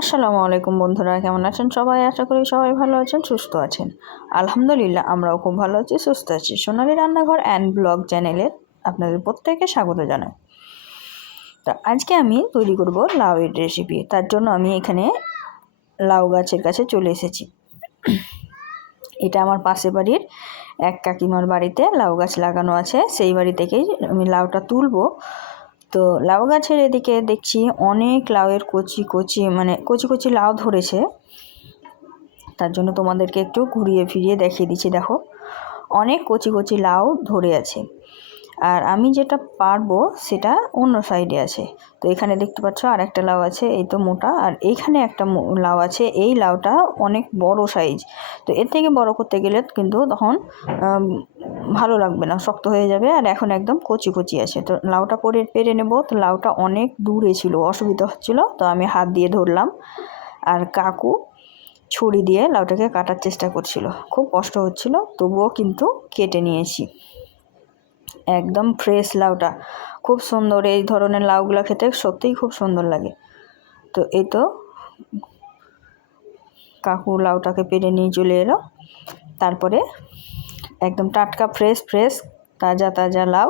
আসসালামু আলাইকুম বন্ধুরা, কেমন আছেন সবাই? আশা করি সবাই ভালো আছেন, সুস্থ আছেন। আলহামদুলিল্লাহ আমরাও খুব ভালো আছি, সুস্থ আছি। সোনালী রান্নাঘর অ্যান্ড ব্লগ চ্যানেলে আপনাদের প্রত্যেককে স্বাগত জানাই। তো আজকে আমি তৈরি করব লাউয়ের রেসিপি। তার জন্য আমি এখানে লাউ গাছের কাছে চলে এসেছি। এটা আমার পাশের বাড়ির এক কাকিমার বাড়িতে লাউ গাছ লাগানো আছে, সেই বাড়ি থেকেই আমি লাউটা তুলবো। তো লাউ গাছের এদিকে দেখছি অনেক লাউয়ের কচি কচি লাউ ধরেছে। তার জন্য তোমাদেরকে একটু ঘুরিয়ে ফিরিয়ে দেখিয়ে দিচ্ছি। দেখো, অনেক কচি কচি লাউ ধরে আছে, আর আমি যেটা পারবো সেটা অন্য সাইডে আছে। তো এখানে দেখতে পাচ্ছ আর একটা লাউ আছে, এই তো মোটা, আর এইখানে একটা লাউ আছে। এই লাউটা অনেক বড় সাইজ। তো এর থেকে বড় করতে গেলে কিন্তু তখন ভালো লাগবে না, শক্ত হয়ে যাবে। আর এখন একদম কচি কচি আছে। তো লাউটা পেরে নেব। তো লাউটা অনেক দূরে ছিল, অসুবিধা হচ্ছিল, তো আমি হাত দিয়ে ধরলাম, আর কাকু ছুরি দিয়ে লাউটাকে কাটার চেষ্টা করছিল। খুব কষ্ট হচ্ছিল, তবুও কিন্তু কেটে নিয়েছি। একদম ফ্রেশ লাউটা, খুব সুন্দর। এই ধরনের লাউগুলো খেতে সত্যিই খুব সুন্দর লাগে। তো এই তো কাকু লাউটাকে পেরে নিয়ে চলে এলো। তারপরে একদম টাটকা ফ্রেশ তাজা তাজা লাউ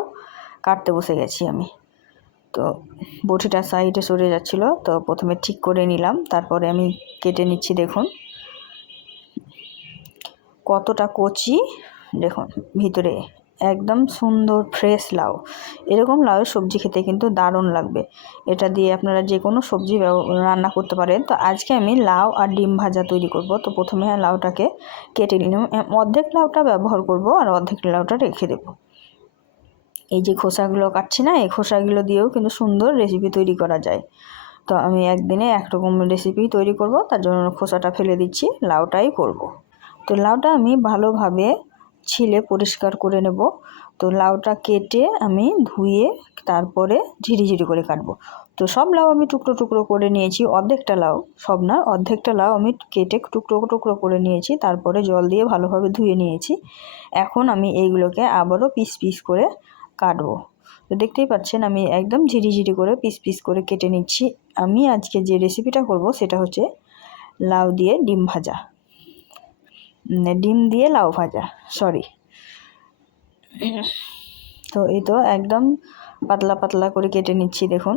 কাটতে বসে গেছি আমি। তো বটিটা সাইডে সরে যাচ্ছিল, তো প্রথমে ঠিক করে নিলাম, তারপরে আমি কেটে নিচ্ছি। দেখুন কতটা কচি, দেখুন ভিতরে একদম সুন্দর ফ্রেশ লাউ। এরকম লাউয়ের সবজি খেতে কিন্তু দারুণ লাগবে। এটা দিয়ে আপনারা যে কোনো সবজি রান্না করতে পারেন। তো আজকে আমি লাউ আর ডিম ভাজা তৈরি করব। তো প্রথমে লাউটাকে কেটে নিলাম, অর্ধেক লাউটা ব্যবহার করব আর অর্ধেক লাউটা রেখে দেব। এই যে খোসাগুলো কাটছি না, এই খোসাগুলো দিয়েও কিন্তু সুন্দর রেসিপি তৈরি করা যায়। তো আমি একদিনে একরকম রেসিপি তৈরি করব, তার জন্য খোসাটা ফেলে দিচ্ছি, লাউটাই করব। তো লাউটা আমি ভালোভাবে ছিলে পরিষ্কার করে নেব। তো লাউটা কেটে আমি ধুয়ে তারপরে ঝিরিঝিরি করে কাটবো। তো সব লাউ আমি টুকরো টুকরো করে নিয়েছি, অর্ধেকটা লাউ, সব না, অর্ধেকটা লাউ আমি কেটে টুকরো টুকরো করে নিয়েছি, তারপরে জল দিয়ে ভালোভাবে ধুয়ে নিয়েছি। এখন আমি এইগুলোকে আবারও পিস পিস করে কাটবো। তো দেখতেই পাচ্ছেন আমি একদম ঝিরিঝিরি করে পিস পিস করে কেটে নিচ্ছি। আমি আজকে যে রেসিপিটা করব সেটা হচ্ছে লাউ দিয়ে ডিম ভাজা, ডিম দিয়ে লাউ ভাজা, সরি। তো এই তো একদম পাতলা পাতলা করে কেটে নিচ্ছি। দেখুন,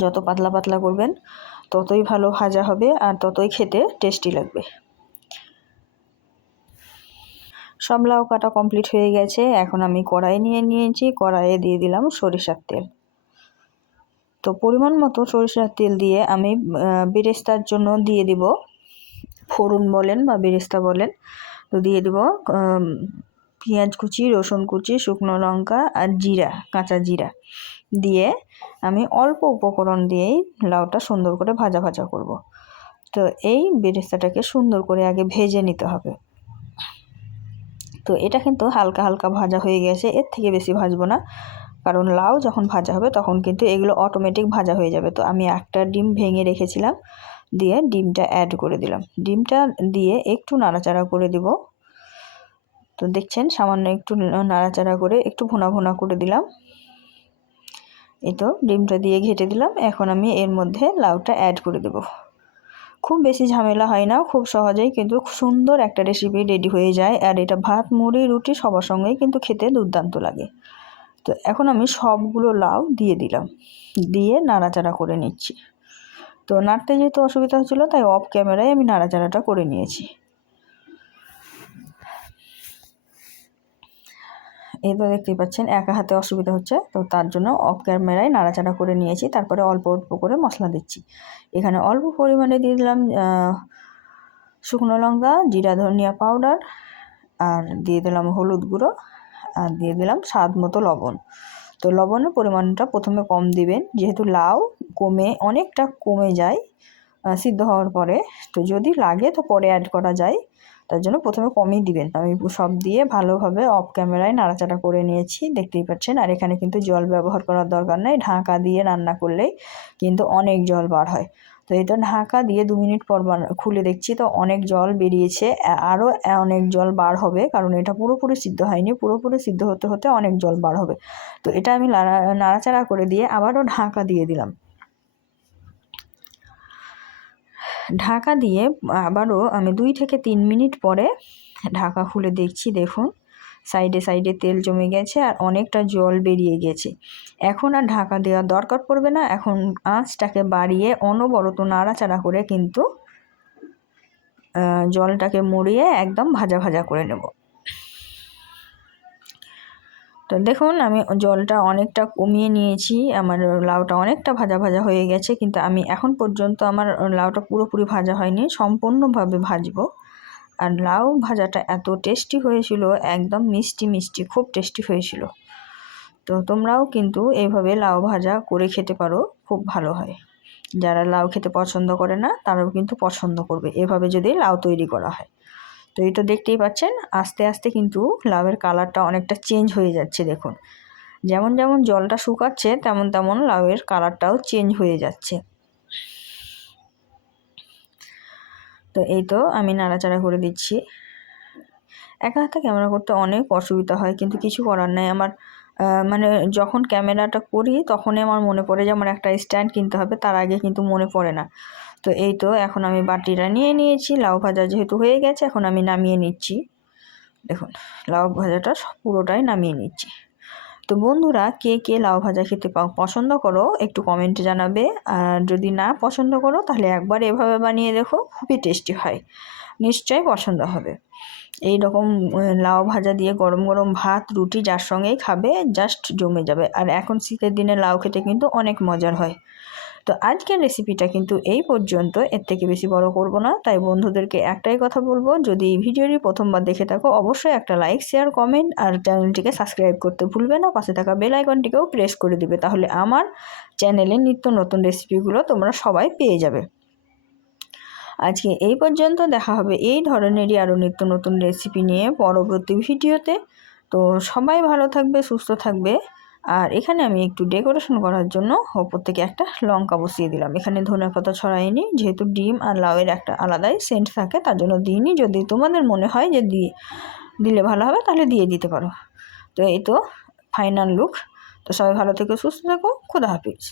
যত পাতলা পাতলা করবেন ততই ভালো ভাজা হবে আর ততই খেতে টেস্টি লাগবে। সব লাউ কাটা কমপ্লিট হয়ে গেছে। এখন আমি কড়াই নিয়ে নিয়েছি, কড়াইয়ে দিয়ে দিলাম সরিষার তেল। তো পরিমাণ মতো সরিষার তেল দিয়ে আমি বেরেস্তার জন্য দিয়ে দিব, ফোড়ন বলেন বা বেরেস্তা বলেন, তো দিয়ে দিব পেঁয়াজ কুচি, রসুন কুচি, শুকনো লঙ্কা আর জিরা, কাঁচা জিরা দিয়ে আমি অল্প উপকরণ দিয়েই লাউটা সুন্দর করে ভাজা ভাজা করব। তো এই বেরেস্তাটাকে সুন্দর করে আগে ভেজে নিতে হবে। তো এটা কিন্তু হালকা হালকা ভাজা হয়ে গেছে, এর থেকে বেশি ভাজবো না, কারণ লাউ যখন ভাজা হবে তখন কিন্তু এগুলো অটোমেটিক ভাজা হয়ে যাবে। তো আমি একটা ডিম ভেঙে রেখেছিলাম, দিয়ে ডিমটা অ্যাড করে দিলাম। ডিমটা দিয়ে একটু নাড়াচাড়া করে দিব। তো দেখছেন সামান্য একটু নাড়াচাড়া করে একটু ভুনা ভুনা করে দিলাম। এই তো ডিমটা দিয়ে ঘেটে দিলাম। এখন আমি এর মধ্যে লাউটা অ্যাড করে দেব। খুব বেশি ঝামেলা হয় না, খুব সহজেই কিন্তু সুন্দর একটা রেসিপি রেডি হয়ে যায়। আর এটা ভাত, মুড়ি, রুটি সবার সঙ্গেই কিন্তু খেতে দুর্দান্ত লাগে। তো এখন আমি সবগুলো লাউ দিয়ে দিলাম, দিয়ে নাড়াচাড়া করে নিচ্ছি। তো নাড়তে যেহেতু অসুবিধা হচ্ছিলো, তাই অফ ক্যামেরায় আমি নাড়াচাড়াটা করে নিয়েছি। এই তো দেখতেই পাচ্ছেন একা হাতে অসুবিধা হচ্ছে, তো তার জন্য অফ ক্যামেরায় নাড়াচাড়া করে নিয়েছি। তারপরে অল্প অল্প করে মশলা দিচ্ছি। এখানে অল্প পরিমাণে দিয়ে দিলাম শুকনো লঙ্কা, জিরা ধনিয়া পাউডার, আর দিয়ে দিলাম হলুদ গুঁড়ো, আর দিয়ে দিলাম স্বাদ মতো লবণ। তো লবণের পরিমাণটা প্রথমে কম দিবেন, যেহেতু লাউ অনেকটা কমে যায় সিদ্ধ হওয়ার পরে। তো যদি লাগে তো পরে অ্যাড করা যায়, তার জন্য প্রথমে কমই দিবেন। আমি সব দিয়ে ভালোভাবে অফ ক্যামেরায় নাড়াচাড়া করে নিয়েছি, দেখতেই পাচ্ছেন। আর এখানে কিন্তু জল ব্যবহার করার দরকার নেই, ঢাকা দিয়ে রান্না করলেই কিন্তু অনেক জল বার হয়। তো এই তো ঢাকা দিয়ে 2 মিনিট পর খুলে দেখছি, তো অনেক জল বেরিয়েছে, আরও অনেক জল বার হবে, কারণ এটা পুরোপুরি সিদ্ধ হয়নি। পুরোপুরি সিদ্ধ হতে হতে অনেক জল বার হবে। তো এটা আমি নাড়াচাড়া করে দিয়ে আবারও ঢাকা দিয়ে দিলাম। ঢাকা দিয়ে আবারও আমি 2 থেকে 3 মিনিট পরে ঢাকা খুলে দেখছি, দেখুন সাইডে সাইডে তেল জমে গেছে আর অনেকটা জল বেরিয়ে গেছে। এখন আর ঢাকা দেওয়ার দরকার পড়বে না। এখন আঁচটাকে বাড়িয়ে অনবরত নাড়াচাড়া করে কিন্তু জলটাকে মরিয়ে একদম ভাজা ভাজা করে নেব। তো দেখুন আমি জলটা অনেকটা কমিয়ে নিয়েছি, আমার লাউটা অনেকটা ভাজা ভাজা হয়ে গেছে, কিন্তু আমি এখন পর্যন্ত আমার লাউটা পুরোপুরি ভাজা হয়নি, সম্পূর্ণভাবে ভাজবো। আর লাউ ভাজাটা এত টেস্টি হয়েছিল, একদম মিষ্টি মিষ্টি, খুব টেস্টি হয়েছিল। তো তোমরাও কিন্তু এইভাবে লাউ ভাজা করে খেতে পারো, খুব ভালো হয়। যারা লাউ খেতে পছন্দ করে না তারাও কিন্তু পছন্দ করবে এভাবে যদি লাউ তৈরি করা হয়। তো এই তো দেখতেই পাচ্ছেন আস্তে আস্তে কিন্তু লাউয়ের কালারটা অনেকটা চেঞ্জ হয়ে যাচ্ছে। দেখুন যেমন যেমন জলটা শুকাচ্ছে তেমন তেমন লাউয়ের কালারটাও চেঞ্জ হয়ে যাচ্ছে। তো এই তো আমি নাড়াচাড়া করে দিচ্ছি। একা হাতে ক্যামেরা করতে অনেক অসুবিধা হয়, কিন্তু কিছু করার নাই। আমার মানে যখন ক্যামেরাটা করি তখনই আমার মনে পড়ে যে আমার একটা স্ট্যান্ড কিনতে হবে, তার আগে কিন্তু মনে পড়ে না। তো এই তো এখন আমি বাটিটা নিয়ে নিয়েছি, লাউ ভাজা যেহেতু হয়ে গেছে এখন আমি নামিয়ে নিচ্ছি। দেখুন লাউ ভাজাটা পুরোটাই নামিয়ে নিচ্ছি। তো বন্ধুরা কে কে লাউ ভাজা খেতে পছন্দ করো একটু কমেন্টে জানাবে, আর যদি না পছন্দ করো তাহলে একবার এভাবে বানিয়ে দেখো, খুবই টেস্টি হয়, নিশ্চয়ই পছন্দ হবে। এই রকম লাউ ভাজা দিয়ে গরম গরম ভাত রুটি যার সঙ্গেই খাবে জাস্ট জমে যাবে। আর এখন শীতের দিনে লাউ খেতে কিন্তু অনেক মজার হয়। তো আজকের রেসিপিটা কিন্তু এই পর্যন্ত, এর থেকে বেশি বড় করব না। তাই বন্ধুদেরকে একটাই কথা বলবো, যদি এই ভিডিওটি প্রথমবার দেখে থাকো অবশ্যই একটা লাইক শেয়ার কমেন্ট আর চ্যানেলটিকে সাবস্ক্রাইব করতে ভুলবে না, পাশে থাকা বেল আইকনটিকেও প্রেস করে দিবে, তাহলে আমার চ্যানেলে নিত্য নতুন রেসিপিগুলো তোমরা সবাই পেয়ে যাবে। আজকে এই পর্যন্ত, দেখা হবে এই ধরনেরই আরও নিত্য নতুন রেসিপি নিয়ে পরবর্তী ভিডিওতে। তো সবাই ভালো থাকবে, সুস্থ থাকবে। আর এখানে আমি একটু ডেকোরেশন করার জন্য ওপর থেকে একটা লঙ্কা বসিয়ে দিলাম। এখানে ধনেপাতা ছড়াইনি, যেহেতু ডিম আর লাউয়ের একটা আলাদাই সেন্ট থাকে তার জন্য দিইনি। যদি তোমাদের মনে হয় যে দিলে ভালো হবে তাহলে দিয়ে দিতে পারো। তো এই তো ফাইনাল লুক। তো সবাই ভালো থেকো, সুস্থ থাকো, খোদা হাফিজ।